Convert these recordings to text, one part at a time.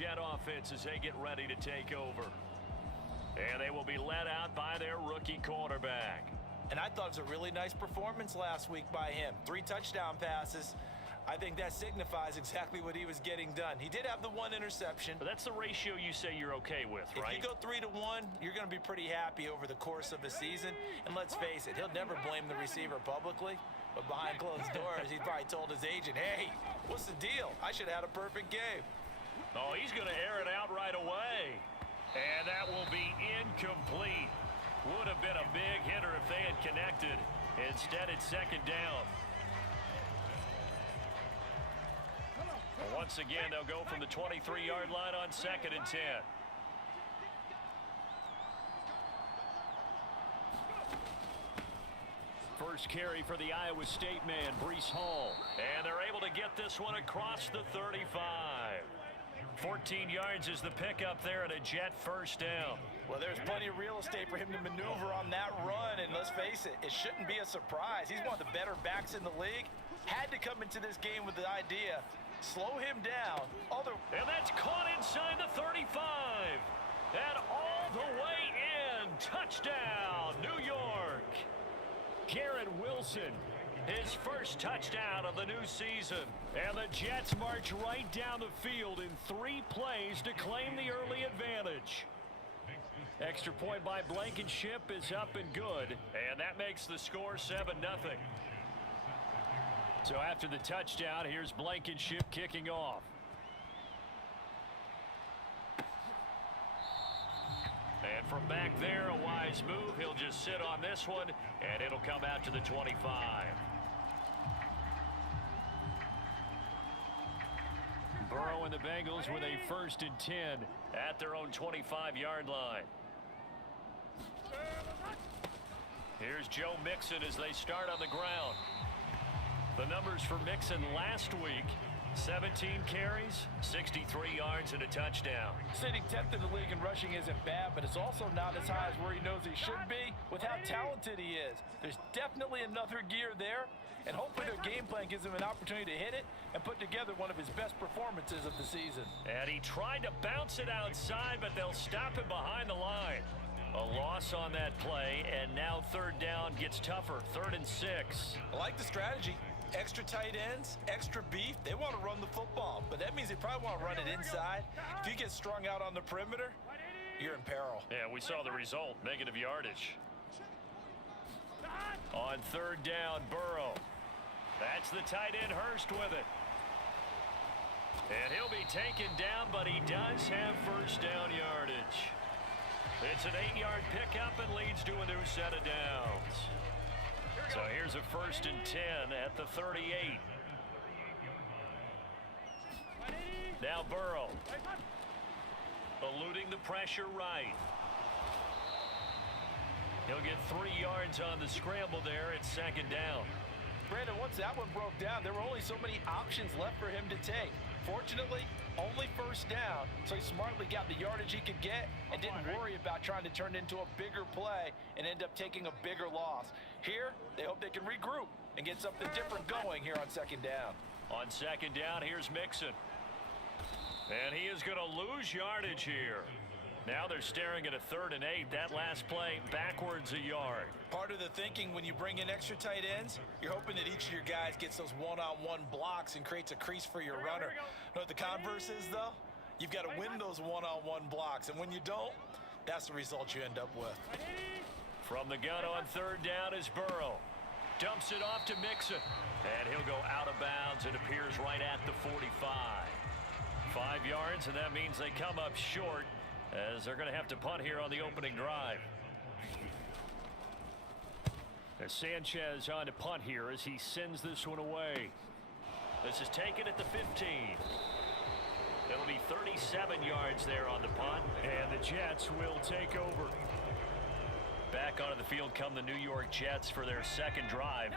Jet offense as they get ready to take over. And they will be led out by their rookie quarterback. And I thought it was a really nice performance last week by him. 3 touchdown passes. I think that signifies exactly what he was getting done. He did have the 1 interception. But that's the ratio you say you're okay with, right? If you go 3-1, you're going to be pretty happy over the course of a season. And let's face it, he'll never blame the receiver publicly. But behind closed doors, he probably told his agent, hey, what's the deal? I should have had a perfect game. Oh, he's going to air it out right away. And that will be incomplete. Would have been a big hitter if they had connected. Instead, it's second down. Once again, they'll go from the 23-yard line on 2nd and 10. First carry for the Iowa State man, Breece Hall. And they're able to get this one across the 35. 14 yards is the pickup there at a Jet first down. Well, there's plenty of real estate for him to maneuver on that run, and let's face it, it shouldn't be a surprise. He's one of the better backs in the league. Had to come into this game with the idea, slow him down. And that's caught inside the 35. And all the way in. Touchdown, New York. Garrett Wilson, his first touchdown of the new season. And the Jets march right down the field in 3 plays to claim the early advantage. Extra point by Blankenship is up and good. And that makes the score 7-0. So after the touchdown, here's Blankenship kicking off. And from back there, a wise move. He'll just sit on this one, and it'll come out to the 25. Burrow and the Bengals with a 1st and 10 at their own 25-yard line. Here's Joe Mixon as they start on the ground. The numbers for Mixon last week: 17 carries, 63 yards, and a touchdown. Sitting 10th in the league in rushing isn't bad, but it's also not as high as where he knows he should be with how talented he is. There's definitely another gear there, and hopefully their game plan gives him an opportunity to hit it and put together one of his best performances of the season. And he tried to bounce it outside, but they'll stop him behind the line. A loss on that play, and now 3rd down gets tougher, 3rd and 6. I like the strategy. Extra tight ends, extra beef. They want to run the football, but that means they probably want to run it inside. If you get strung out on the perimeter, you're in peril. Yeah, we saw the result, negative yardage. On 3rd down, Burrow. That's the tight end, Hurst, with it. And he'll be taken down, but he does have 1st down yardage. It's an 8-yard pickup and leads to a new set of downs. So here's a 1st and 10 at the 38. Now Burrow. Eluding the pressure right. He'll get 3 yards on the scramble there at 2nd down. Brandon, once that one broke down, there were only so many options left for him to take. Fortunately, only 1st down, so he smartly got the yardage he could get and didn't worry about trying to turn it into a bigger play and end up taking a bigger loss. Here, they hope they can regroup and get something different going here on 2nd down. On 2nd down, here's Mixon. And he is going to lose yardage here. Now they're staring at a 3rd and 8. That last play backwards a yard. Part of the thinking when you bring in extra tight ends, you're hoping that each of your guys gets those one-on-one blocks and creates a crease for your runner. You know what the converse is, though? You've got to win those one-on-one blocks, and when you don't, that's the result you end up with. From the gun on 3rd down is Burrow. Dumps it off to Mixon. And he'll go out of bounds. It appears right at the 45. 5 yards, and that means they come up short, as they're going to have to punt here on the opening drive. As Sanchez on to punt here as he sends this one away. This is taken at the 15. It'll be 37 yards there on the punt, and the Jets will take over. Back onto the field come the New York Jets for their 2nd drive.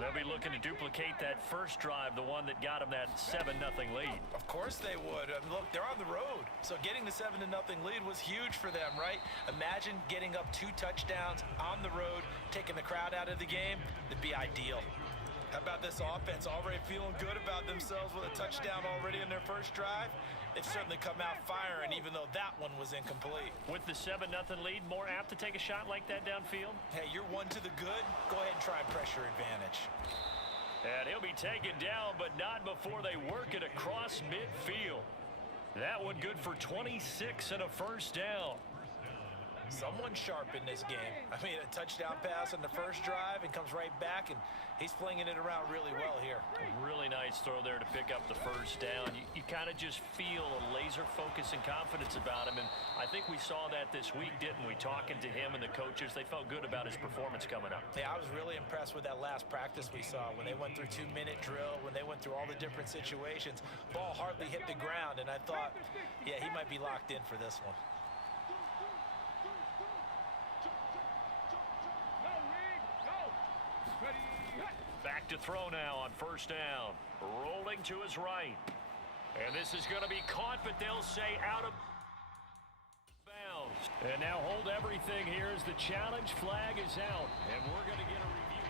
They'll be looking to duplicate that first drive, the one that got them that 7-0 lead. Of course they would. I mean, look, they're on the road. So getting the 7-0 lead was huge for them, right? Imagine getting up 2 touchdowns on the road, taking the crowd out of the game. It'd be ideal. How about this offense? Already feeling good about themselves with a touchdown already in their first drive. They've certainly come out firing, even though that one was incomplete. With the 7-0 lead, more apt to take a shot like that downfield? Hey, you're one to the good. Go ahead and try and pressure advantage. And he'll be taken down, but not before they work it across midfield. That one good for 26 and a first down. Someone sharp in this game. I mean, a touchdown pass on the first drive and comes right back, and he's flinging it around really well here. Really nice throw there to pick up the first down. You kind of just feel a laser focus and confidence about him, and I think we saw that this week, didn't we? Talking to him and the coaches, they felt good about his performance coming up. Yeah, I was really impressed with that last practice we saw when they went through 2-minute drill, when they went through all the different situations. Ball hardly hit the ground, and I thought, yeah, he might be locked in for this one. Back to throw now on first down. Rolling to his right. And this is going to be caught, but they'll say out of bounds. And now hold everything here as the challenge flag is out. And we're going to get a review.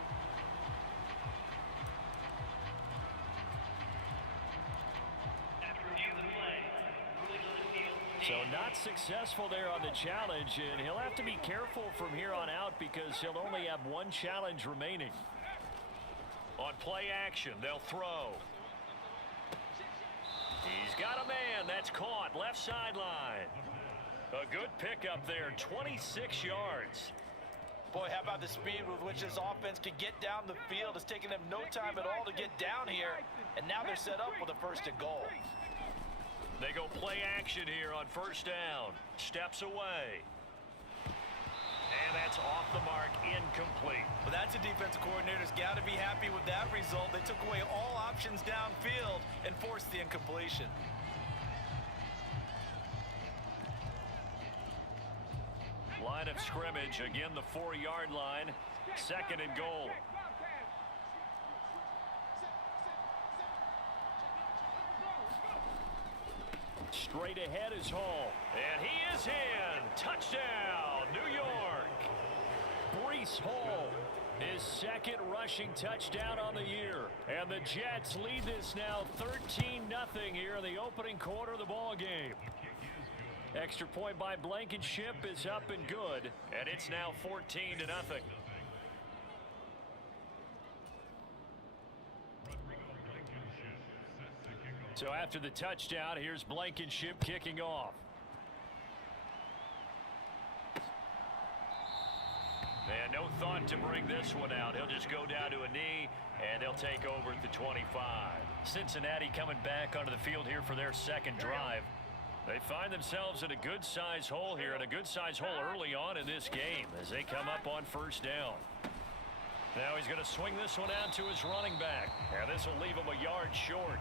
So not successful there on the challenge, and he'll have to be careful from here on out because he'll only have one challenge remaining. On play action, they'll throw. He's got a man. That's caught. Left sideline. A good pickup there. 26 yards. Boy, how about the speed with which this offense can get down the field? It's taking them no time at all to get down here. And now they're set up with a first and goal. They go play action here on first down. Steps away. And that's off the mark, incomplete. Well, that's a defensive coordinator's got to be happy with that result. They took away all options downfield and forced the incompletion. Line of scrimmage, again the 4-yard line. Second and goal. Straight ahead is Hall. And he is in. Touchdown, New York. Breece Hall, his second rushing touchdown on the year. And the Jets lead this now 13-0 here in the opening quarter of the ball game. Extra point by Blankenship is up and good. And it's now 14-0. So after the touchdown, here's Blankenship kicking off. And no thought to bring this one out. He'll just go down to a knee, and they'll take over at the 25. Cincinnati coming back onto the field here for their second drive. They find themselves in a good-sized hole here, and a good-sized hole early on in this game as they come up on first down. Now he's going to swing this one out to his running back, and this will leave him a yard short.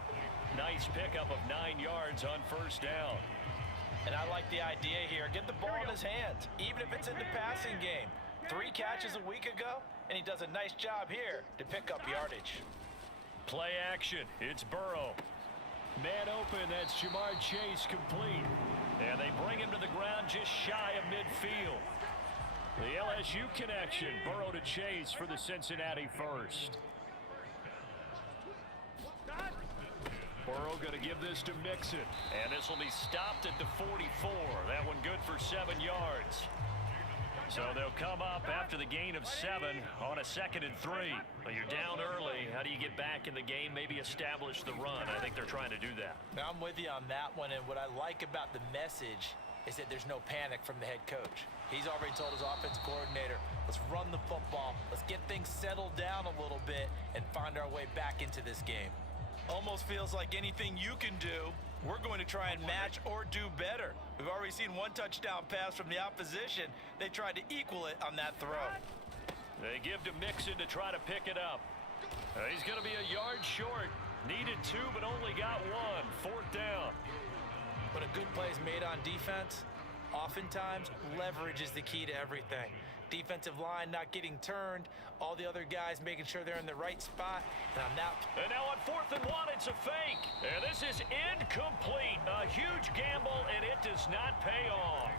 Nice pickup of 9 yards on first down. And I like the idea here. Get the ball in his hands, even if it's in the passing game. 3 catches a week ago, and he does a nice job here to pick up yardage. Play action. It's Burrow. Man open. That's Jamar Chase complete. And they bring him to the ground just shy of midfield. The LSU connection. Burrow to Chase for the Cincinnati first. Burrow going to give this to Mixon. And this will be stopped at the 44. That one good for 7 yards. So they'll come up after the gain of 7 on a 2nd and 3. Well, you're down early. How do you get back in the game? Maybe establish the run. I think they're trying to do that. Now, I'm with you on that one, and what I like about the message is that there's no panic from the head coach. He's already told his offensive coordinator, let's run the football, let's get things settled down a little bit and find our way back into this game. Almost feels like anything you can do, we're going to try and match or do better. We've already seen 1 touchdown pass from the opposition. They tried to equal it on that throw. They give to Mixon to try to pick it up. He's going to be a yard short. Needed 2, but only got 1. 4th down. But a good play is made on defense. Oftentimes, leverage is the key to everything. Defensive line not getting turned. All the other guys making sure they're in the right spot. And on that. And now on 4th and 1, it's a fake. And this is incomplete. A huge gamble, and it does not pay off.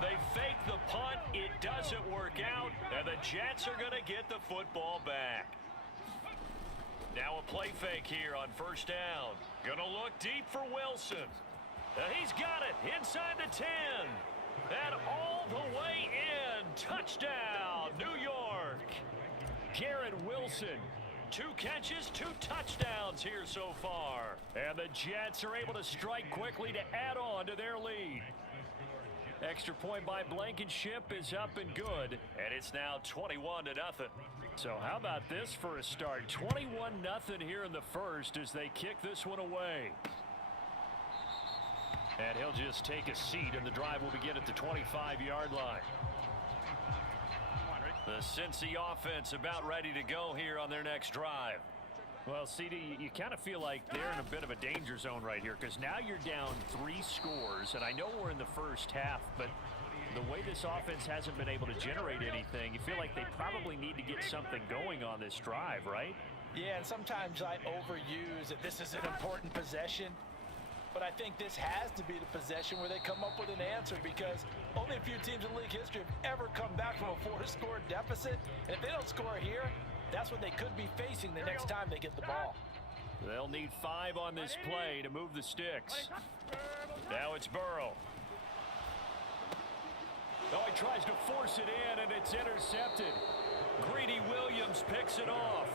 They fake the punt. It doesn't work out. And the Jets are going to get the football back. Now a play fake here on first down. Going to look deep for Wilson. He's got it inside the 10. And all the way in. Touchdown, New York. Garrett Wilson. 2 catches, 2 touchdowns here so far. And the Jets are able to strike quickly to add on to their lead. Extra point by Blankenship is up and good. And it's now 21-0. So how about this for a start? 21-0 here in the first as they kick this one away. And he'll just take a seat, and the drive will begin at the 25-yard line. The Cincy offense about ready to go here on their next drive. Well, CD, you kind of feel like they're in a bit of a danger zone right here because now you're down 3 scores, and I know we're in the first half, but the way this offense hasn't been able to generate anything, you feel like they probably need to get something going on this drive, right? Yeah, and sometimes I overuse that this is an important possession. But I think this has to be the possession where they come up with an answer because only a few teams in league history have ever come back from a 4-score deficit. And if they don't score here, that's what they could be facing the next time they get the ball. They'll need 5 on this play to move the sticks. Now it's Burrow. Oh, he tries to force it in, and it's intercepted. Greedy Williams picks it off.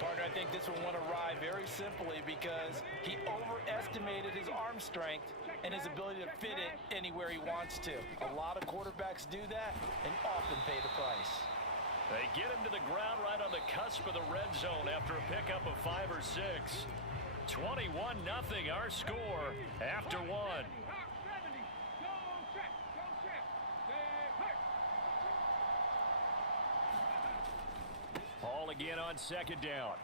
Partner, I think this one went awry very simply because he overestimated his arm strength and his ability to fit it anywhere he wants to. A lot of quarterbacks do that and often pay the price. They get him to the ground right on the cusp of the red zone after a pickup of 5 or 6. 21-0 our score after 1. Ball again on 2nd down.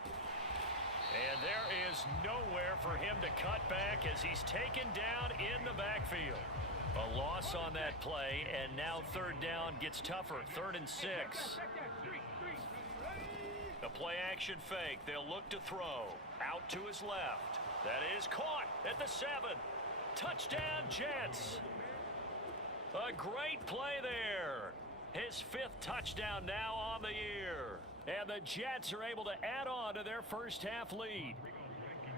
And there is nowhere for him to cut back as he's taken down in the backfield. A loss on that play, and now 3rd down gets tougher. 3rd and 6. The play action fake. They'll look to throw. Out to his left. That is caught at the 7. Touchdown, Jets. A great play there. His 5th touchdown now on the year. And the Jets are able to add on to their first half lead.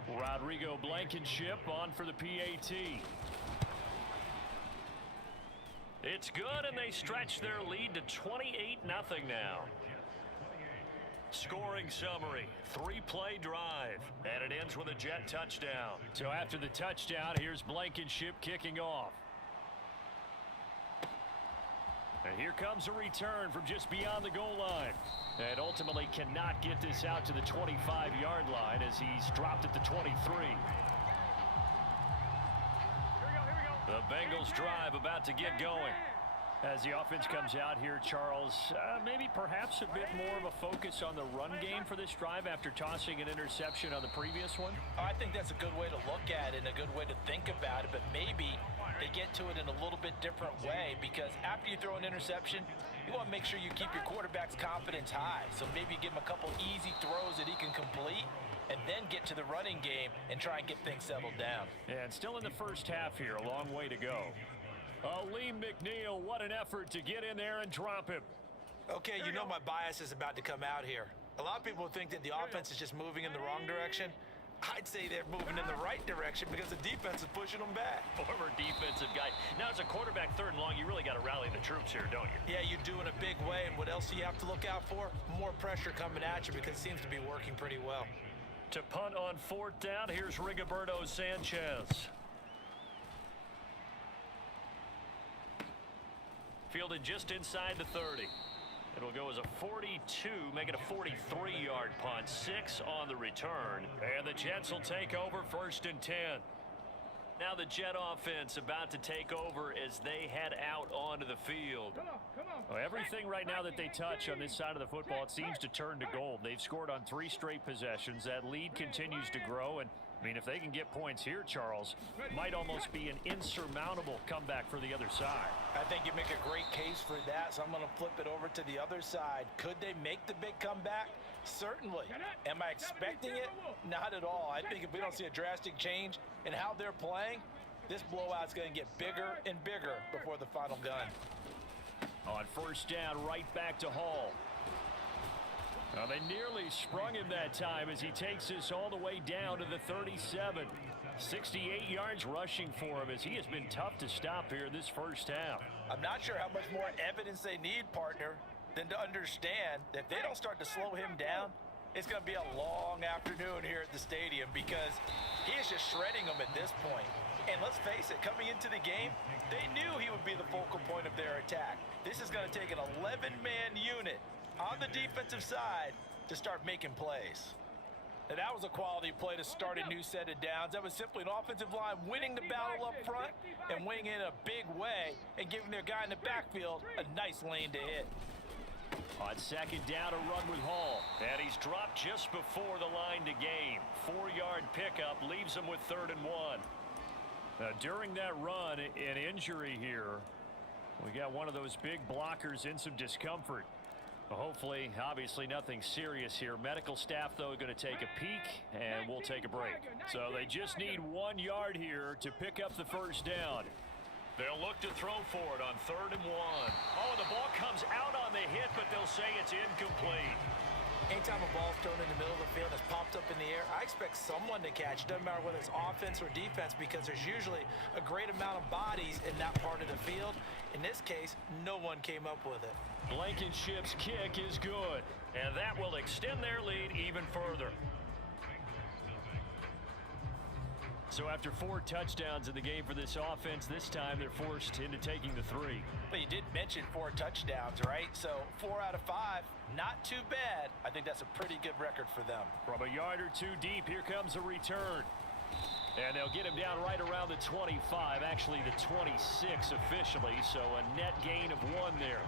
Rodrigo Blankenship on for the PAT. It's good, and they stretch their lead to 28-0 now. Scoring summary, 3-play drive, and it ends with a Jet touchdown. So after the touchdown, here's Blankenship kicking off. And here comes a return from just beyond the goal line. And ultimately cannot get this out to the 25-yard line as he's dropped at the 23. The Bengals drive about to get going. As the offense comes out here, Charles, maybe perhaps a bit more of a focus on the run game for this drive after tossing an interception on the previous one? I think that's a good way to look at it and a good way to think about it, but maybe they get to it in a little bit different way because after you throw an interception, you want to make sure you keep your quarterback's confidence high. So maybe give him a couple easy throws that he can complete and then get to the running game and try and get things settled down. And still in the first half here, a long way to go. Lee McNeil, what an effort to get in there and drop him. Okay, you know my bias is about to come out here. A lot of people think that the offense is just moving in the wrong direction. I'd say they're moving in the right direction because the defense is pushing them back. Former defensive guy. Now, as a quarterback 3rd and long, you really got to rally the troops here, don't you? Yeah, you do in a big way. And what else do you have to look out for? More pressure coming at you because it seems to be working pretty well. To punt on 4th down, here's Rigoberto Sanchez. Fielded just inside the 30. It'll go as a 42, make it a 43-yard punt. 6 on the return. And the Jets will take over 1st and 10. Now the Jet offense about to take over as they head out onto the field. Well, everything right now that they touch on this side of the football, it seems to turn to gold. They've scored on 3 straight possessions. That lead continues to grow, and I mean, if they can get points here, Charles, might almost be an insurmountable comeback for the other side. I think you make a great case for that, so I'm going to flip it over to the other side. Could they make the big comeback? Certainly. Am I expecting it? Not at all. I think if we don't see a drastic change in how they're playing, this blowout's going to get bigger and bigger before the final gun. On 1st down, right back to Hall. Well, they nearly sprung him that time as he takes this all the way down to the 37. 68 yards rushing for him as he has been tough to stop here this first half. I'm not sure how much more evidence they need, partner, than to understand that if they don't start to slow him down, it's going to be a long afternoon here at the stadium because he is just shredding them at this point. And let's face it, coming into the game, they knew he would be the focal point of their attack. This is going to take an 11-man unit on the defensive side to start making plays. And that was a quality play to start a new set of downs. That was simply an offensive line winning the battle up front and winning in a big way and giving their guy in the backfield a nice lane to hit. On second down, a run with Hall. And he's dropped just before the line to gain. 4-yard pickup leaves him with 3rd and 1. During that run, an injury here. We got one of those big blockers in some discomfort. Hopefully, obviously nothing serious here. Medical staff, though, going to take a peek, and we'll take a break. So they just need 1 yard here to pick up the first down. They'll look to throw for it on 3rd and 1. Oh, the ball comes out on the hit, but they'll say it's incomplete. Anytime a ball's thrown in the middle of the field and it's popped up in the air, I expect someone to catch. It doesn't matter whether it's offense or defense because there's usually a great amount of bodies in that part of the field. In this case, no one came up with it. Blankenship's kick is good, and that will extend their lead even further. So after 4 touchdowns in the game for this offense, this time they're forced into taking the 3. But you did mention 4 touchdowns, right? So 4 out of 5, not too bad. I think that's a pretty good record for them. From a yard or 2 deep, here comes a return. And they'll get him down right around the 25, actually the 26 officially, so a net gain of 1 there.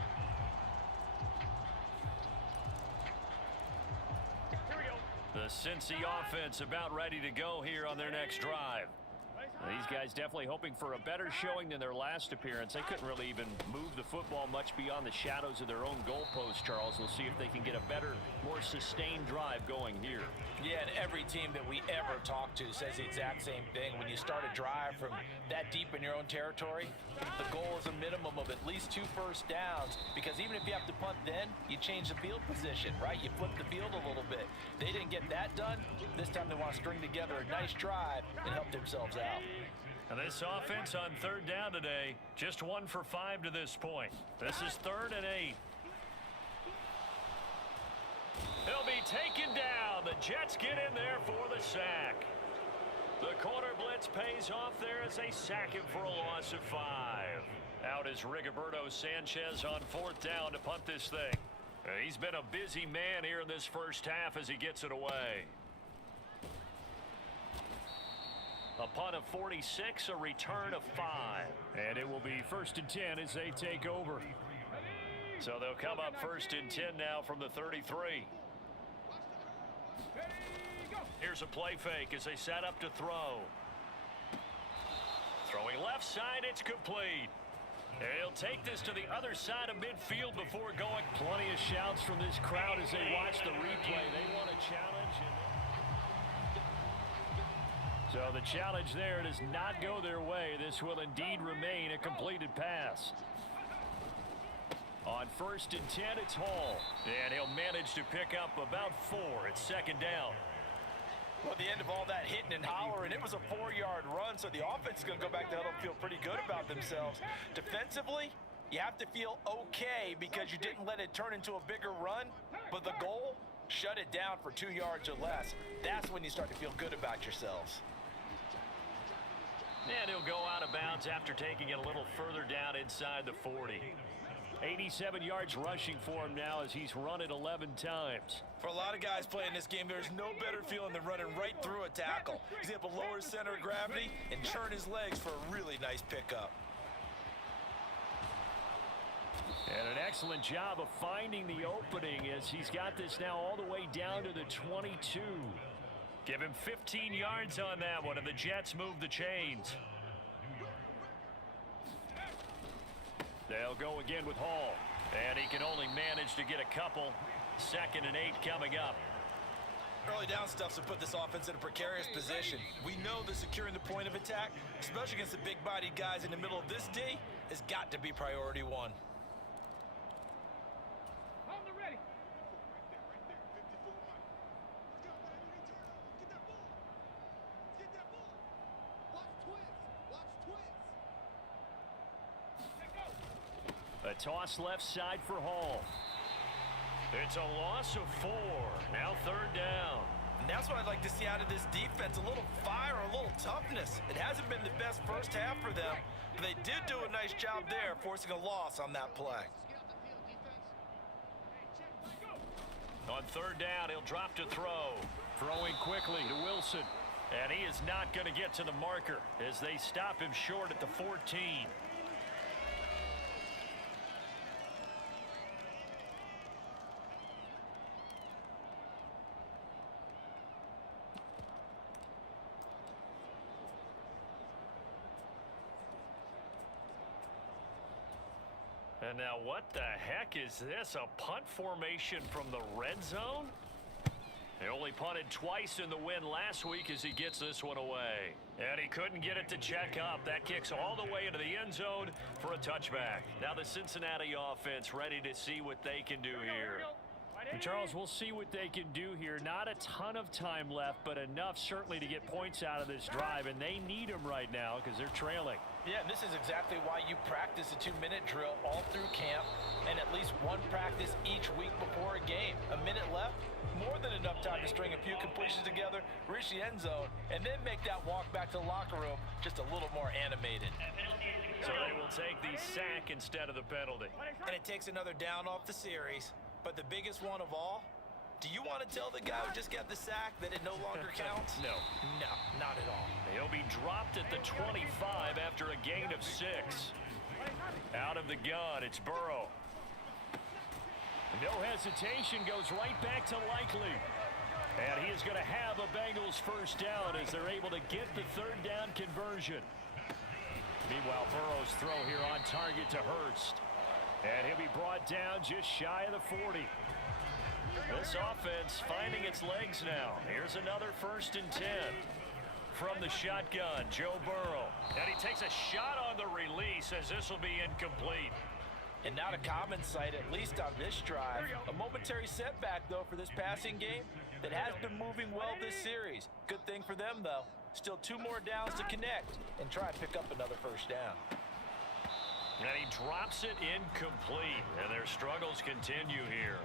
The Cincy offense about ready to go here on their next drive. These guys definitely hoping for a better showing than their last appearance. They couldn't really even move the football much beyond the shadows of their own goalpost, Charles. We'll see if they can get a better, more sustained drive going here. Yeah, and every team that we ever talk to says the exact same thing. When you start a drive from that deep in your own territory, the goal is a minimum of at least 2 first downs, because even if you have to punt then, you change the field position, right? You flip the field a little bit. They didn't get that done. This time they want to string together a nice drive and help themselves out. And this offense on 3rd down today, just 1 for 5 to this point. This is 3rd and 8. He'll be taken down. The Jets get in there for the sack. The corner blitz pays off there as they sack him for a loss of 5. Out is Rigoberto Sanchez on 4th down to punt this thing. He's been a busy man here in this first half as he gets it away. A punt of 46, a return of 5. And it will be 1st and 10 as they take over. So they'll come up 1st and 10 now from the 33. Here's a play fake as they set up to throw. Throwing left side, it's complete. And he'll take this to the other side of midfield before going. Plenty of shouts from this crowd as they watch the replay. They want a challenge. So the challenge there does not go their way. This will indeed remain a completed pass. On 1st and 10, it's Hall. And he'll manage to pick up about 4 at 2nd down. Well, at the end of all that hitting and hollering, it was a 4-yard run, so the offense is going to go back to huddle and feel pretty good about themselves. Defensively, you have to feel okay because you didn't let it turn into a bigger run, but the goal, shut it down for 2 yards or less. That's when you start to feel good about yourselves. And he'll go out of bounds after taking it a little further down inside the 40. 87 yards rushing for him now as he's run it 11 times. For a lot of guys playing this game, there's no better feeling than running right through a tackle. He's able to lower his center of gravity and churn his legs for a really nice pickup. And an excellent job of finding the opening as he's got this now all the way down to the 22. Give him 15 yards on that one, and the Jets move the chains. They'll go again with Hall. And he can only manage to get a couple. 2nd and 8 coming up. Early down stuffs have put this offense in a precarious position. We know that securing the point of attack, especially against the big-bodied guys in the middle of this D, has got to be priority 1. A toss left side for Hall. It's a loss of 4. Now 3rd down. And that's what I'd like to see out of this defense, a little fire, a little toughness. It hasn't been the best first half for them, but they did do a nice job there, forcing a loss on that play. On 3rd down, he'll drop to throw. Throwing quickly to Wilson. And he is not going to get to the marker as they stop him short at the 14. And now what the heck is this? A punt formation from the red zone? He only punted twice in the win last week as he gets this one away. And he couldn't get it to check up. That kicks all the way into the end zone for a touchback. Now the Cincinnati offense ready to see what they can do here. And Charles, we'll see what they can do here. Not a ton of time left, but enough certainly to get points out of this drive. And they need them right now because they're trailing. Yeah, and this is exactly why you practice a 2-minute drill all through camp and at least one practice each week before a game. A minute left, more than enough time to string a few completions together, reach the end zone, and then make that walk back to the locker room just a little more animated. So they will take the sack instead of the penalty. And it takes another down off the series. But the biggest one of all, do you want to tell the guy who just got the sack that it no longer counts? No. No, not at all. He'll be dropped at the 25 after a gain of 6. Out of the gun, it's Burrow. No hesitation, goes right back to Likely. And he is going to have a Bengals first down as they're able to get the 3rd down conversion. Meanwhile, Burrow's throw here on target to Hurst. And he'll be brought down just shy of the 40. This offense finding its legs now. Here's another 1st and 10. From the shotgun, Joe Burrow. And he takes a shot on the release as this will be incomplete. And not a common sight, at least on this drive. A momentary setback, though, for this passing game that has been moving well this series. Good thing for them, though. Still 2 more downs to connect and try and pick up another first down. And he drops it incomplete, and their struggles continue here.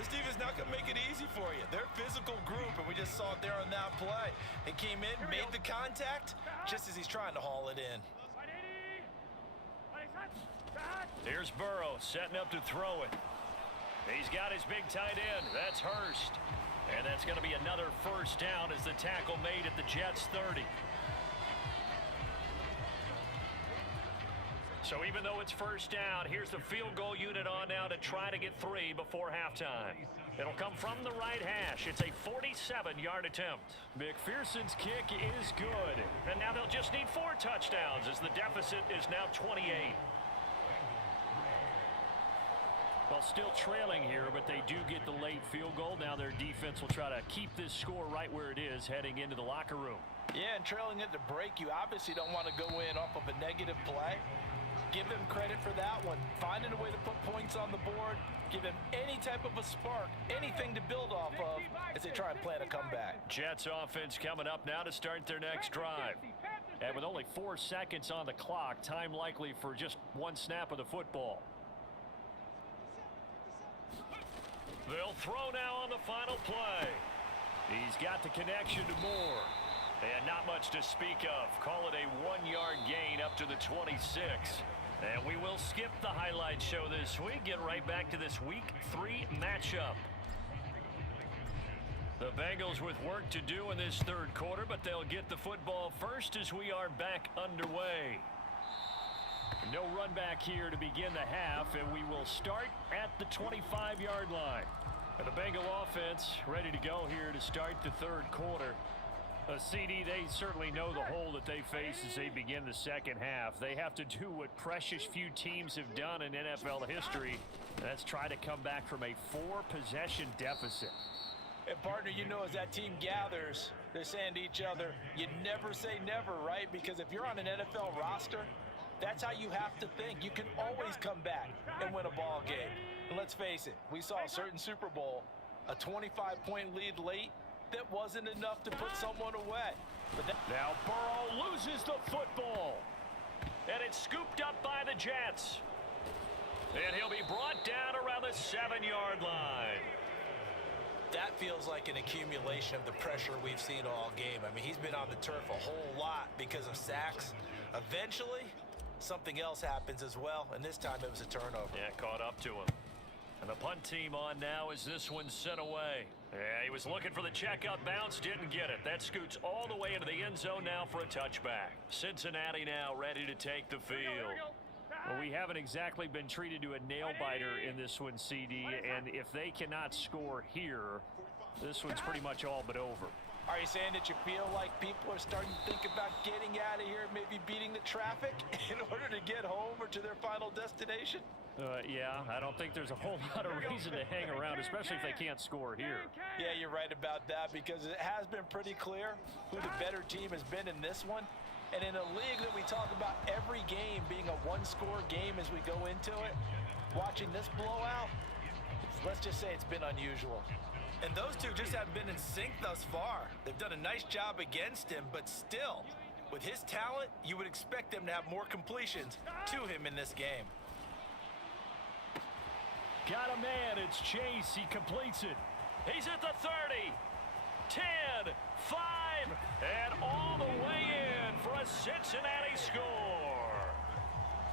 This defense not going to make it easy for you. They're a physical group, and we just saw it there on that play. He came in, made the contact, just as he's trying to haul it in. Here's Burrow setting up to throw it. He's got his big tight end. That's Hurst. And that's going to be another first down as the tackle made at the Jets' 30. So even though it's first down, here's the field goal unit on now to try to get 3 before halftime. It'll come from the right hash. It's a 47-yard attempt. McPherson's kick is good. And now they'll just need 4 touchdowns as the deficit is now 28. Well, still trailing here, but they do get the late field goal. Now their defense will try to keep this score right where it is heading into the locker room. Yeah, and trailing at the break, you obviously don't want to go in off of a negative play. Give them credit for that one. Finding a way to put points on the board. Give them any type of a spark, anything to build off of as they try and plan a comeback. Jets offense coming up now to start their next drive. And with only 4 seconds on the clock, time likely for just 1 snap of the football. They'll throw now on the final play. He's got the connection to Moore. And not much to speak of. Call it a 1-yard gain up to the 26. And we will skip the highlight show this week. Get right back to this Week 3 matchup. The Bengals with work to do in this 3rd quarter, but they'll get the football first as we are back underway. No run back here to begin the half, and we will start at the 25-yard line. And the Bengal offense ready to go here to start the 3rd quarter. CD, they certainly know the hole that they face as they begin the 2nd half. They have to do what precious few teams have done in NFL history. That's try to come back from a 4-possession deficit. And partner, you know, as that team gathers, they're saying to each other, you never say never, right? Because if you're on an NFL roster, that's how you have to think. You can always come back and win a ball game. And let's face it, we saw a certain Super Bowl, a 25-point lead late, that wasn't enough to put someone away. Now Burrow loses the football. And it's scooped up by the Jets. And he'll be brought down around the 7-yard line. That feels like an accumulation of the pressure we've seen all game. I mean, he's been on the turf a whole lot because of sacks. Eventually, something else happens as well, and this time it was a turnover. Yeah, caught up to him. And the punt team on now as this one's sent away. Yeah, he was looking for the checkout bounce, didn't get it. That scoots all the way into the end zone now for a touchback. Cincinnati now ready to take the field. Well, we haven't exactly been treated to a nail-biter in this one, CD, and if they cannot score here, this one's pretty much all but over. Are you saying that you feel like people are starting to think about getting out of here, maybe beating the traffic in order to get home or to their final destination? Yeah, I don't think there's a whole lot of reason to hang around, especially if they can't score here. Yeah, you're right about that because it has been pretty clear who the better team has been in this one. And in a league that we talk about every game being a one-score game as we go into it, watching this blowout, let's just say it's been unusual. And those two just haven't been in sync thus far. They've done a nice job against him, but still, with his talent, you would expect them to have more completions to him in this game. Got a man, it's Chase, he completes it. He's at the 30, 10, 5, and all the way in for a Cincinnati score.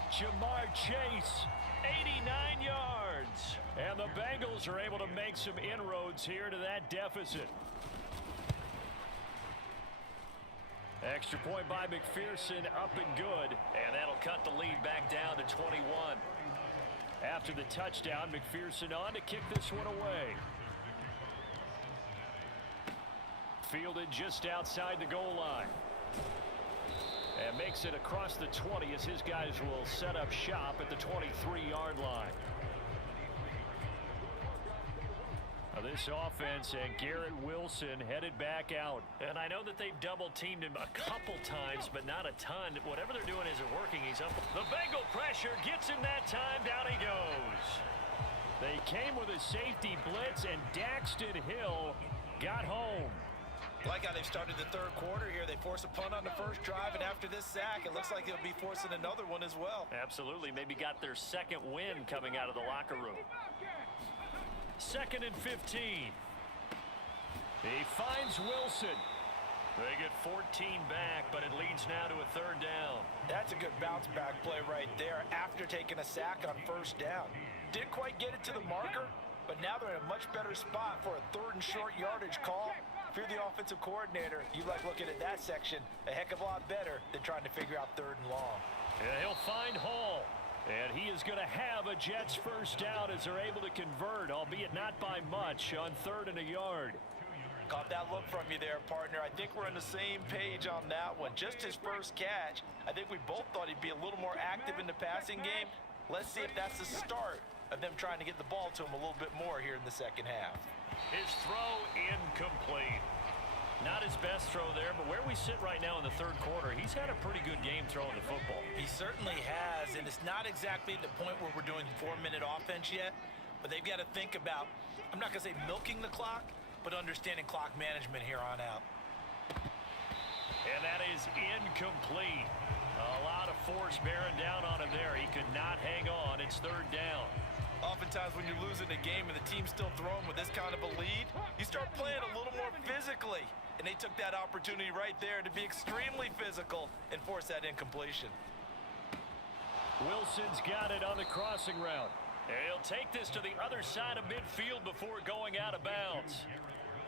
Jamar Chase, 89 yards. And the Bengals are able to make some inroads here to that deficit. Extra point by McPherson, up and good. And that'll cut the lead back down to 21. After the touchdown, McPherson on to kick this one away. Fielded just outside the goal line. And makes it across the 20 as his guys will set up shop at the 23-yard line. Now this offense and Garrett Wilson headed back out. And I know that they've double-teamed him a couple times, but not a ton. Whatever they're doing isn't working. He's up. The Bengal pressure gets him that time. Down he goes. They came with a safety blitz, and Daxton Hill got home. Like how they've started the third quarter here. They force a punt on the first drive, and after this sack, it looks like they'll be forcing another one as well. Absolutely. Maybe got their second win coming out of the locker room. 2nd and 15. He finds Wilson. They get 14 back, but it leads now to a 3rd down. That's a good bounce back play right there after taking a sack on 1st down. Didn't quite get it to the marker, but now they're in a much better spot for a 3rd and short yardage call. If you're the offensive coordinator, you like looking at that section a heck of a lot better than trying to figure out 3rd and long. Yeah, he'll find Hall. And he is going to have a Jets 1st down as they're able to convert, albeit not by much, on 3rd and a yard. Caught that look from you there, partner. I think we're on the same page on that one. Just his first catch. I think we both thought he'd be a little more active in the passing game. Let's see if that's the start of them trying to get the ball to him a little bit more here in the second half. His throw incomplete. Not his best throw there, but where we sit right now in the 3rd quarter, he's had a pretty good game throwing the football. He certainly has, and it's not exactly the point where we're doing 4-minute offense yet, but they've got to think about, I'm not going to say milking the clock, but understanding clock management here on out. And that is incomplete. A lot of force bearing down on him there. He could not hang on. It's 3rd down. Oftentimes when you're losing a game and the team's still throwing with this kind of a lead, you start playing a little more physically. And they took that opportunity right there to be extremely physical and force that incompletion. Wilson's got it on the crossing route. He'll take this to the other side of midfield before going out of bounds.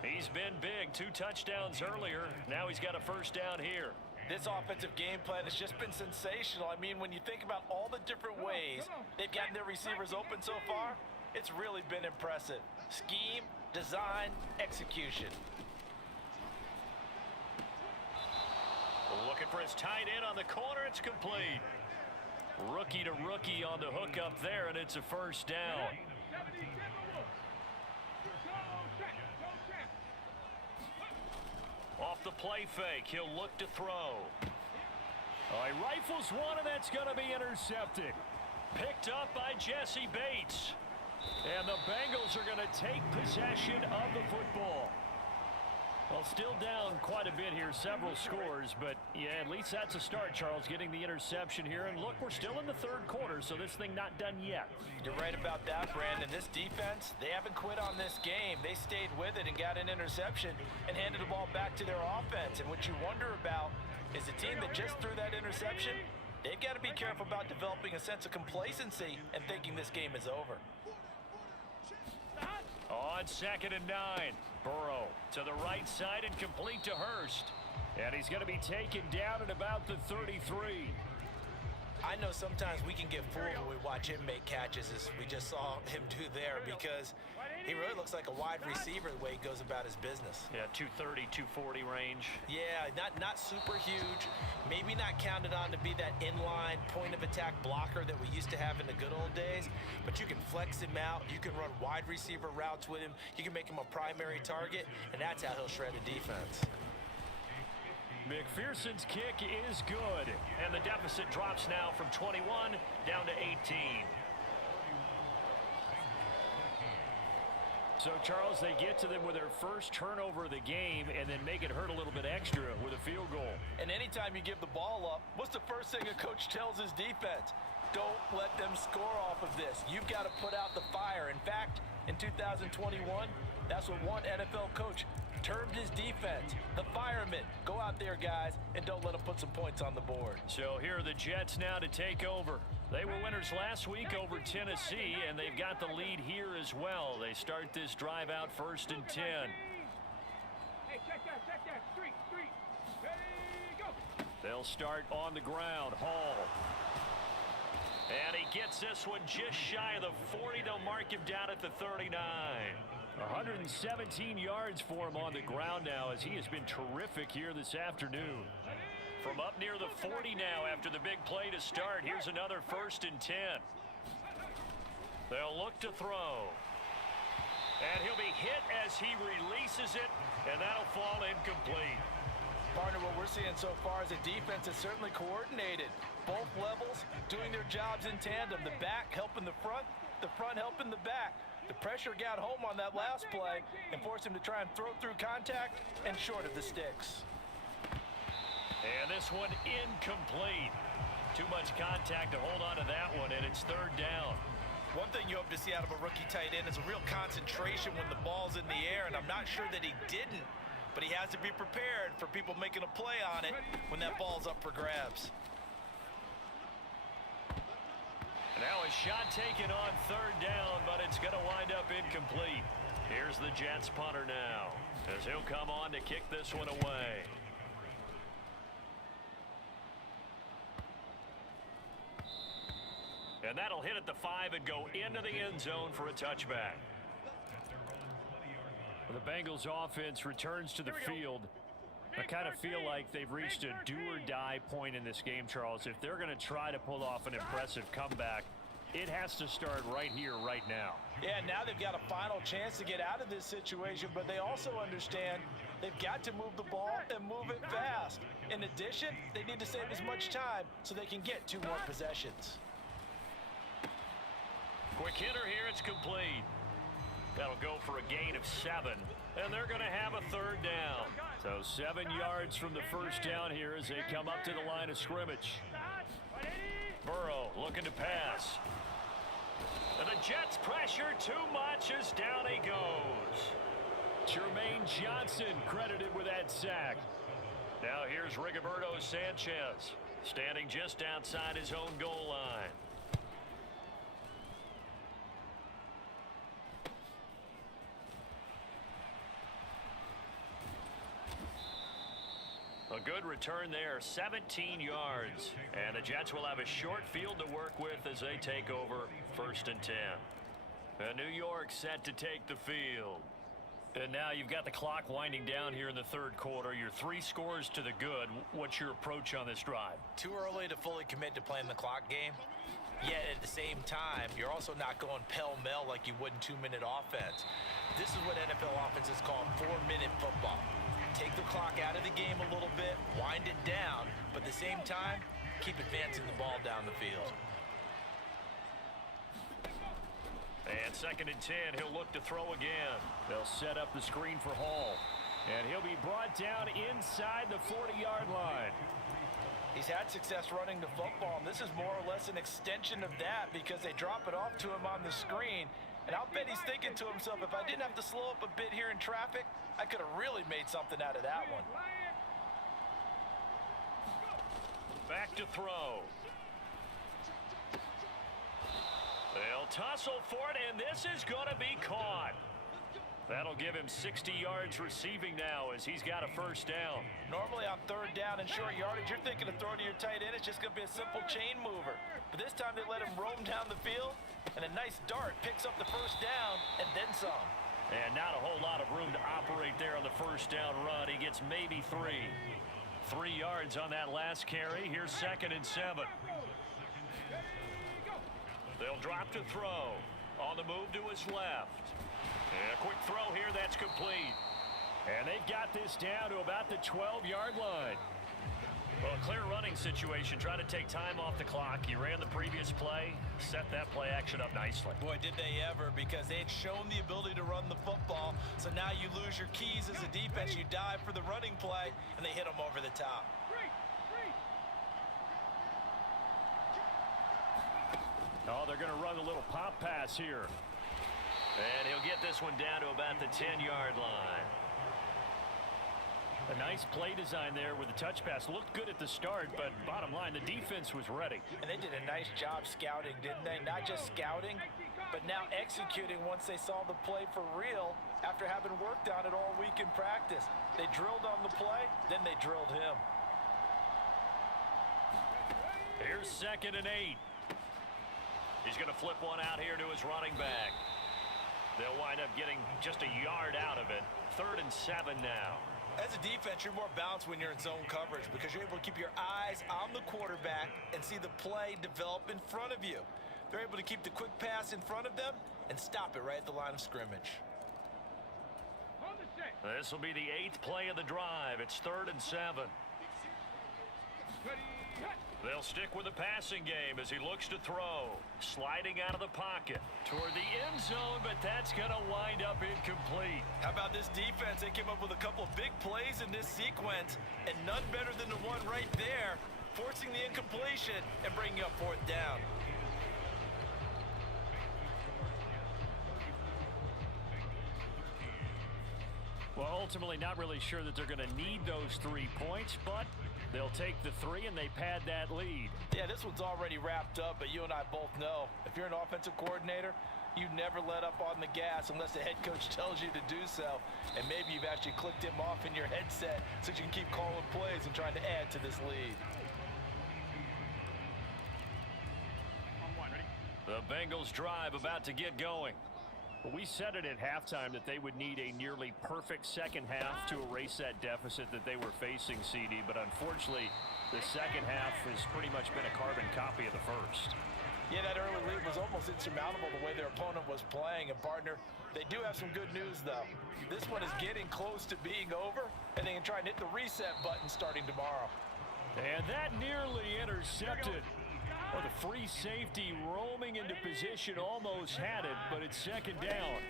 He's been big. 2 touchdowns earlier. Now he's got a 1st down here. This offensive game plan has just been sensational. I mean, when you think about all the different ways they've gotten their receivers open so far, it's really been impressive. Scheme, design, execution. Looking for his tight end on the corner. It's complete. Rookie to rookie on the hook up there, and it's a 1st down. Off the play fake, he'll look to throw. He rifles one, and that's going to be intercepted. Picked up by Jesse Bates. And the Bengals are going to take possession of the football. Well, still down quite a bit here, several scores, but yeah, at least that's a start, Charles, getting the interception here. And look, we're still in the third quarter, so this thing not done yet. You're right about that, Brandon. This defense, they haven't quit on this game. They stayed with it and got an interception and handed the ball back to their offense. And what you wonder about is the team that just threw that interception, they've got to be careful about developing a sense of complacency and thinking this game is over. On 2nd and 9, Burrow to the right side and complete to Hurst. And he's going to be taken down at about the 33. I know sometimes we can get fooled when we watch him make catches, as we just saw him do there, because he really looks like a wide receiver the way he goes about his business. Yeah, 230, 240 range. Yeah, not super huge. Maybe not counted on to be that inline point-of-attack blocker that we used to have in the good old days, but you can flex him out. You can run wide receiver routes with him. You can make him a primary target, and that's how he'll shred a defense. McPherson's kick is good, and the deficit drops now from 21 down to 18. So, Charles, they get to them with their first turnover of the game and then make it hurt a little bit extra with a field goal. And anytime you give the ball up, what's the first thing a coach tells his defense? Don't let them score off of this. You've got to put out the fire. In fact, in 2021, that's what one NFL coach termed his defense, the firemen. Go out there, guys, and don't let them put some points on the board. So here are the Jets now to take over. They were winners last week over Tennessee, and they've got the lead here as well. They start this drive out 1st and 10. Hey, check that. Street. Ready, go. They'll start on the ground. Hall. And he gets this one just shy of the 40. They'll mark him down at the 39. 117 yards for him on the ground now, as he has been terrific here this afternoon. From up near the 40 now after the big play to start. Here's another 1st and 10. They'll look to throw. And he'll be hit as he releases it, and that'll fall incomplete. Partner, what we're seeing so far is a defense that's certainly coordinated. Both levels doing their jobs in tandem. The back helping the front helping the back. The pressure got home on that last play and forced him to try and throw through contact and short of the sticks. And this one incomplete. Too much contact to hold on to that one, and it's 3rd down. One thing you hope to see out of a rookie tight end is a real concentration when the ball's in the air, and I'm not sure that he didn't, but he has to be prepared for people making a play on it when that ball's up for grabs. Now a shot taken on 3rd down, but it's going to wind up incomplete. Here's the Jets punter now, as he'll come on to kick this one away. And that'll hit at the 5 and go into the end zone for a touchback. The Bengals offense returns to the field. I kind of feel like they've reached a do-or-die point in this game, Charles. If they're going to try to pull off an impressive comeback, it has to start right here, right now. Yeah, now they've got a final chance to get out of this situation, but they also understand they've got to move the ball and move it fast. In addition, they need to save as much time so they can get 2 more possessions. Quick hitter here, it's complete. That'll go for a gain of 7, and they're going to have a 3rd down. So 7 yards from the first down here as they come up to the line of scrimmage. Burrow looking to pass. And the Jets pressure too much as down he goes. Jermaine Johnson credited with that sack. Now here's Rigoberto Sanchez standing just outside his own goal line. A good return there, 17 yards. And the Jets will have a short field to work with as they take over 1st and 10. And New York set to take the field. And now you've got the clock winding down here in the 3rd quarter. You're 3 scores to the good. What's your approach on this drive? Too early to fully commit to playing the clock game. Yet at the same time, you're also not going pell-mell like you would in 2-minute offense. This is what NFL offenses call 4-minute football. Take the clock out of the game a little bit, wind it down, but at the same time, keep advancing the ball down the field. And 2nd and 10, he'll look to throw again. They'll set up the screen for Hall. And he'll be brought down inside the 40-yard line. He's had success running the football, and this is more or less an extension of that because they drop it off to him on the screen. And I'll bet he's thinking to himself, if I didn't have to slow up a bit here in traffic, I could have really made something out of that one. Back to throw. They'll tussle for it, and this is going to be caught. That'll give him 60 yards receiving now as he's got a first down. Normally on third down and short yardage, you're thinking of throwing to your tight end. It's just going to be a simple chain mover. But this time they let him roam down the field, and a nice dart picks up the first down and then some. And not a whole lot of room to operate there on the first down run. He gets maybe 3. 3 yards on that last carry. Here's 2nd and 7. They'll drop to throw. On the move to his left. And a quick throw here, that's complete. And they've got this down to about the 12-yard line. Well, a clear running situation, trying to take time off the clock. He ran the previous play, set that play action up nicely. Boy, did they ever, because they had shown the ability to run the football. So now you lose your keys as a defense. You dive for the running play, and they hit them over the top. Oh, they're going to run a little pop pass here. And he'll get this one down to about the 10-yard line. A nice play design there with the touch pass. Looked good at the start, but bottom line, the defense was ready. And they did a nice job scouting, didn't they? Not just scouting, but now executing once they saw the play for real after having worked on it all week in practice. They drilled on the play, then they drilled him. Here's 2nd and 8. He's going to flip one out here to his running back. They'll wind up getting just a yard out of it. 3rd and 7 now. As a defense, you're more balanced when you're in zone coverage because you're able to keep your eyes on the quarterback and see the play develop in front of you. They're able to keep the quick pass in front of them and stop it right at the line of scrimmage. This will be the 8th play of the drive. It's 3rd and 7. They'll stick with the passing game as he looks to throw. Sliding out of the pocket toward the end zone, but that's going to wind up incomplete. How about this defense? They came up with a couple of big plays in this sequence, and none better than the one right there, forcing the incompletion and bringing up 4th down. Well, ultimately, not really sure that they're going to need those 3 points, but they'll take the 3 and they pad that lead. Yeah, this one's already wrapped up, but you and I both know if you're an offensive coordinator, you never let up on the gas unless the head coach tells you to do so. And maybe you've actually clicked him off in your headset so you can keep calling plays and trying to add to this lead. The Bengals drive about to get going. Well, we said it at halftime that they would need a nearly perfect second half to erase that deficit that they were facing, CD, but unfortunately, the second half has pretty much been a carbon copy of the first. Yeah, that early lead was almost insurmountable the way their opponent was playing. And, partner, they do have some good news, though. This one is getting close to being over, and they can try and hit the reset button starting tomorrow. And that nearly intercepted. Well, the free safety roaming into position almost had it, but it's 2nd down.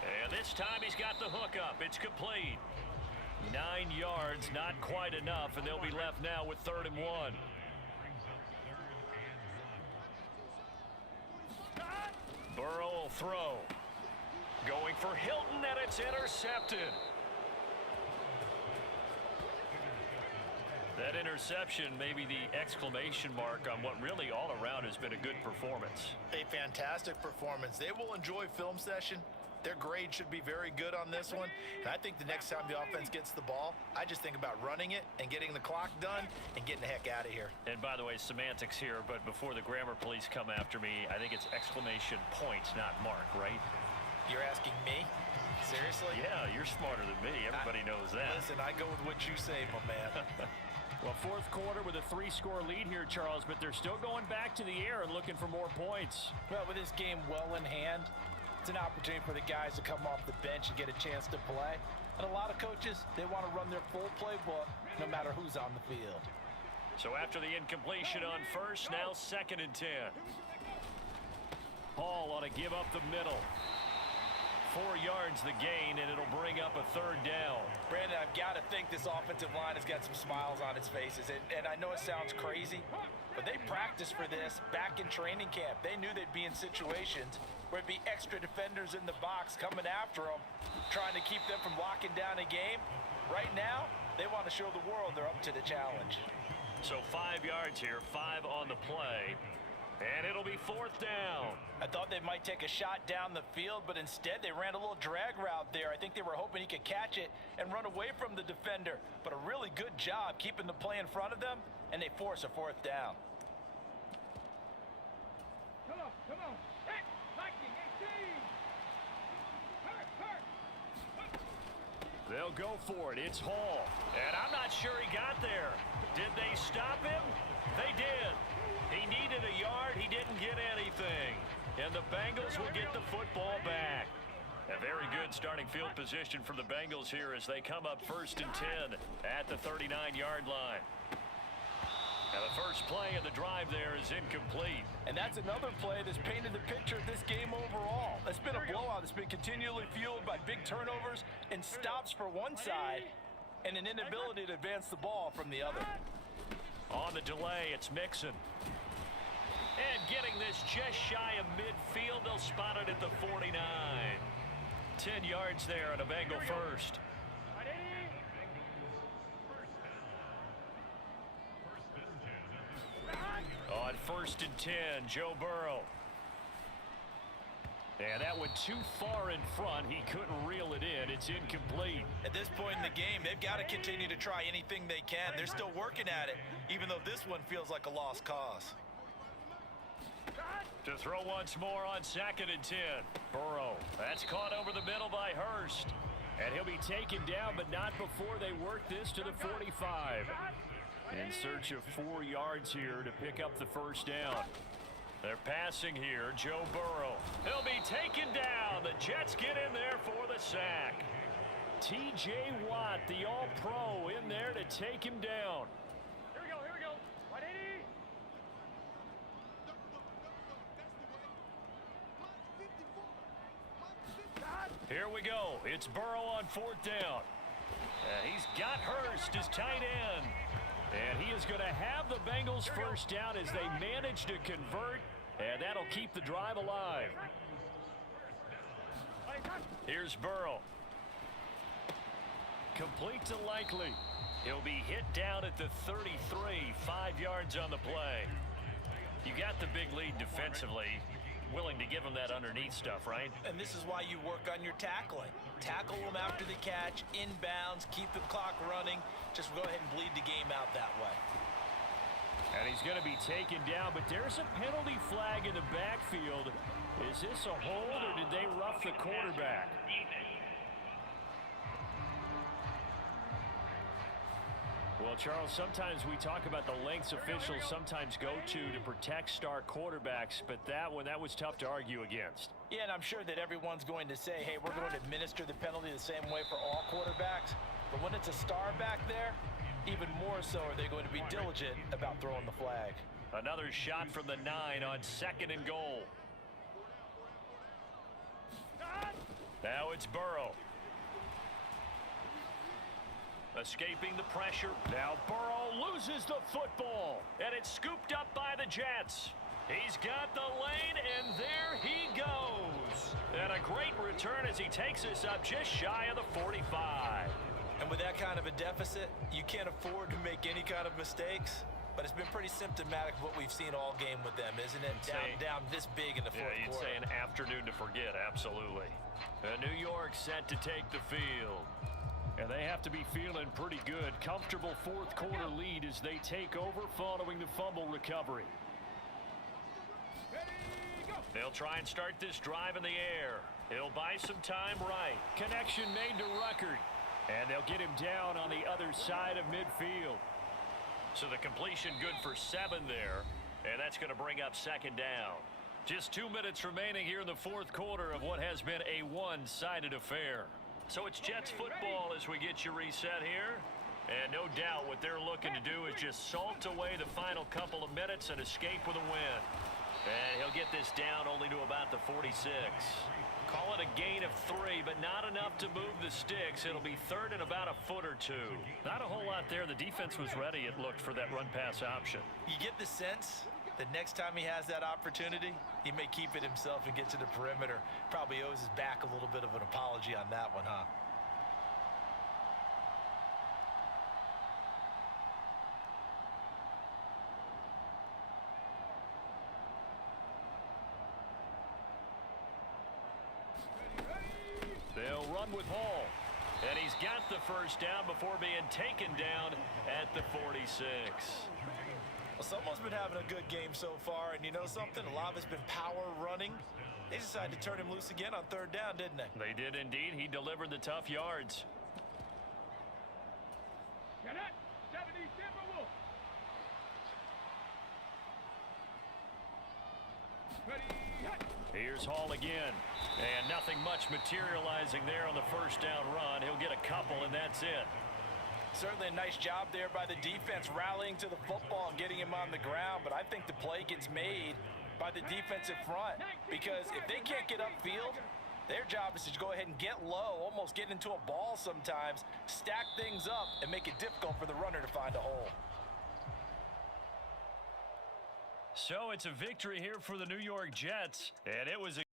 And this time he's got the hook up. It's complete. 9 yards, not quite enough, and they'll be left now with 3rd and 1. Burrow will throw. Going for Hilton, and it's intercepted. That interception may be the exclamation mark on what really all around has been a good performance. A fantastic performance. They will enjoy film session. Their grade should be very good on this one. And I think the next time the offense gets the ball, I just think about running it and getting the clock done and getting the heck out of here. And by the way, semantics here, but before the grammar police come after me, I think it's exclamation point, not mark, right? You're asking me? Seriously? Yeah, you're smarter than me. Everybody knows that. Listen, I go with what you say, my man. Well, 4th quarter with a 3-score lead here, Charles, but they're still going back to the air and looking for more points. Well, with this game well in hand, it's an opportunity for the guys to come off the bench and get a chance to play. And a lot of coaches, they want to run their full playbook no matter who's on the field. So after the incompletion on first, now 2nd and 10. Hall ought to give up the middle. 4 yards the gain, and it'll bring up a 3rd down. Brandon, I've got to think this offensive line has got some smiles on its faces. And I know it sounds crazy, but they practiced for this back in training camp. They knew they'd be in situations where it'd be extra defenders in the box coming after them, trying to keep them from locking down a game. Right now, they want to show the world they're up to the challenge. So 5 yards here, 5 on the play. And it'll be 4th down. I thought they might take a shot down the field, but instead they ran a little drag route there. I think they were hoping he could catch it and run away from the defender. But a really good job keeping the play in front of them, and they force a 4th down. Come on, come on. Hit! Lightning 18! Hurt! They'll go for it. It's Hall. And I'm not sure he got there. Did they stop him? They did. He needed a yard. He didn't get anything. And the Bengals will get the football back. A very good starting field position for the Bengals here as they come up 1st and 10 at the 39-yard line. Now the first play of the drive there is incomplete. And that's another play that's painted the picture of this game overall. It's been a blowout that's been continually fueled by big turnovers and stops for one side and an inability to advance the ball from the other. On the delay, it's Mixon. And getting this just shy of midfield, they'll spot it at the 49. 10 yards there and a Bengal first. On 1st and 10, Joe Burrow. And that went too far in front. He couldn't reel it in. It's incomplete. At this point in the game, they've got to continue to try anything they can. They're still working at it, even though this one feels like a lost cause. To throw once more on 2nd and 10. Burrow. That's caught over the middle by Hurst. And he'll be taken down, but not before they work this to the 45. In search of 4 yards here to pick up the 1st down. They're passing here. Joe Burrow. He'll be taken down. The Jets get in there for the sack. T.J. Watt, the All-Pro, in there to take him down. Here we go. 180. Here we go. It's Burrow on 4th down. He's got Hurst, his tight end. And he is going to have the Bengals 1st down as they manage to convert. And that'll keep the drive alive. Here's Burrow. Complete to Likely. He'll be hit down at the 33, 5 yards on the play. You got the big lead defensively. Willing to give him that underneath stuff, right? And this is why you work on your tackling. Tackle them after the catch, inbounds, keep the clock running. Just go ahead and bleed the game out that way. And he's going to be taken down, but there's a penalty flag in the backfield. Is this a hold, or did they rough the quarterback? Well, Charles, sometimes we talk about the lengths officials sometimes go to protect star quarterbacks, but that was tough to argue against. Yeah, and I'm sure that everyone's going to say, hey, we're going to administer the penalty the same way for all quarterbacks. But when it's a star back there, even more so are they going to be diligent about throwing the flag. Another shot from the 9 on 2nd and goal. Now it's Burrow. Escaping the pressure. Now Burrow loses the football. And it's scooped up by the Jets. He's got the lane, and there he goes. And a great return as he takes us up just shy of the 45. And with that kind of a deficit, you can't afford to make any kind of mistakes. But it's been pretty symptomatic of what we've seen all game with them, isn't it? Down this big in the fourth quarter. Yeah, you'd say an afternoon to forget, absolutely. New York set to take the field. And they have to be feeling pretty good. Comfortable fourth quarter lead as they take over following the fumble recovery. They'll try and start this drive in the air. He'll buy some time right. Connection made to Ruckert. And they'll get him down on the other side of midfield. So the completion good for 7 there. And that's going to bring up 2nd down. Just 2 minutes remaining here in the fourth quarter of what has been a one-sided affair. So it's Jets football as we get you reset here. And no doubt what they're looking to do is just salt away the final couple of minutes and escape with a win. And he'll get this down only to about the 46. Call it a gain of 3, but not enough to move the sticks. It'll be third and about a foot or two. Not a whole lot there. The defense was ready, it looked, for that run-pass option. You get the sense that next time he has that opportunity, he may keep it himself and get to the perimeter. Probably owes his back a little bit of an apology on that one, huh? They'll run with Hall. And he's got the first down before being taken down at the 46. Well, someone's been having a good game so far, and you know something? A lot of it's been power running. They decided to turn him loose again on third down, didn't they? They did indeed. He delivered the tough yards. Get it. 70 Timberwolves. Ready. Hit. Here's Hall again. And nothing much materializing there on the first down run. He'll get a couple, and that's it. Certainly a nice job there by the defense rallying to the football and getting him on the ground, but I think the play gets made by the defensive front because if they can't get upfield, their job is to go ahead and get low, almost get into a ball sometimes, stack things up, and make it difficult for the runner to find a hole. So it's a victory here for the New York Jets, and it was a